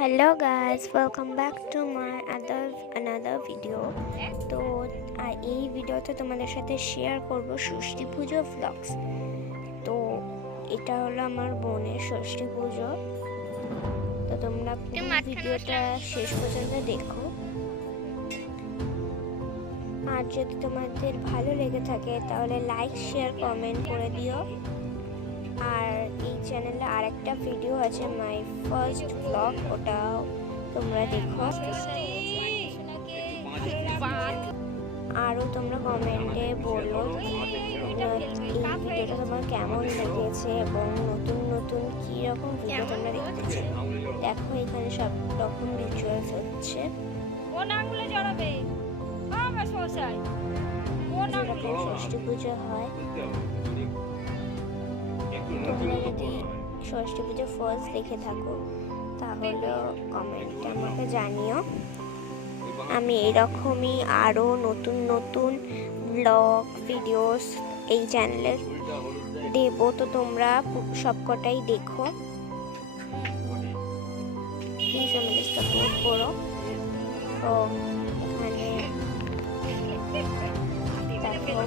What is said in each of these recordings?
Hello guys, welcome back to my another video. তো এই ভিডিওতে তোমাদের সাথে শেয়ার করব ষষ্ঠী পুজো ভ্লগস। তো এটা হলো আমার বোনের ষষ্ঠী পুজো। তো তোমরা ভিডিওটা শেষ পর্যন্ত দেখো। আর যদি তোমাদের ভালো লেগে থাকে তাহলে লাইক শেয়ার কমেন্ট করে দিও। আর এই চ্যানেলে আরেকটা ভিডিও আছে মাই ফার্স্ট ব্লগ, ওটাও তোমরা দেখো। আরও তোমরা কমেন্টে বলো এই ভিডিওটা তোমার কেমন লেগেছে এবং নতুন নতুন কীরকম ভিডিও তোমরা দেখতে চাও। দেখো এখানে সব রকম রিচুয়ালস হচ্ছে। যেরকম ষষ্ঠী পুজো হয়, তোমরা যদি ষষ্ঠী পুজো ফার্স্ট দেখে থাকো তাহলে কমেন্টে আমাকে জানিও। আমি এরকমই আরও নতুন নতুন ব্লগ ভিডিওস এই চ্যানেলে দেবো, তো তোমরা সবকটাই দেখো। প্লিজ আমাদের সাপোর্ট করো। তো এখানে দেখো,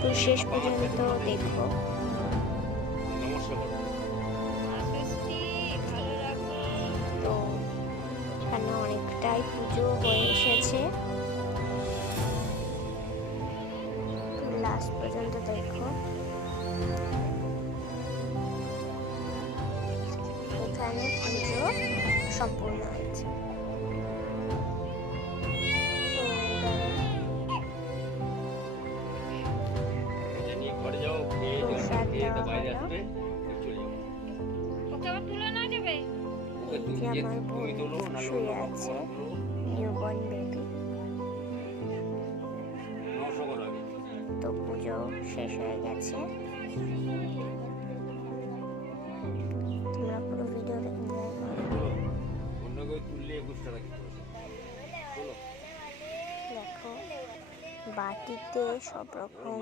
তো শেষ পর্যন্ত দেখো। তো এখানে অনেকটাই পুজো হয়ে এসেছে, লাস্ট পর্যন্ত দেখো। এখানে পুজো সম্পূর্ণ হয়েছে। আমার বোন শুয়ে আছে, নিউবর্ন বেবি। তো পুজো শেষ হয়ে গেছে। তোমরা পুরো ভিডিও দেখো। বাটিতে সব রকম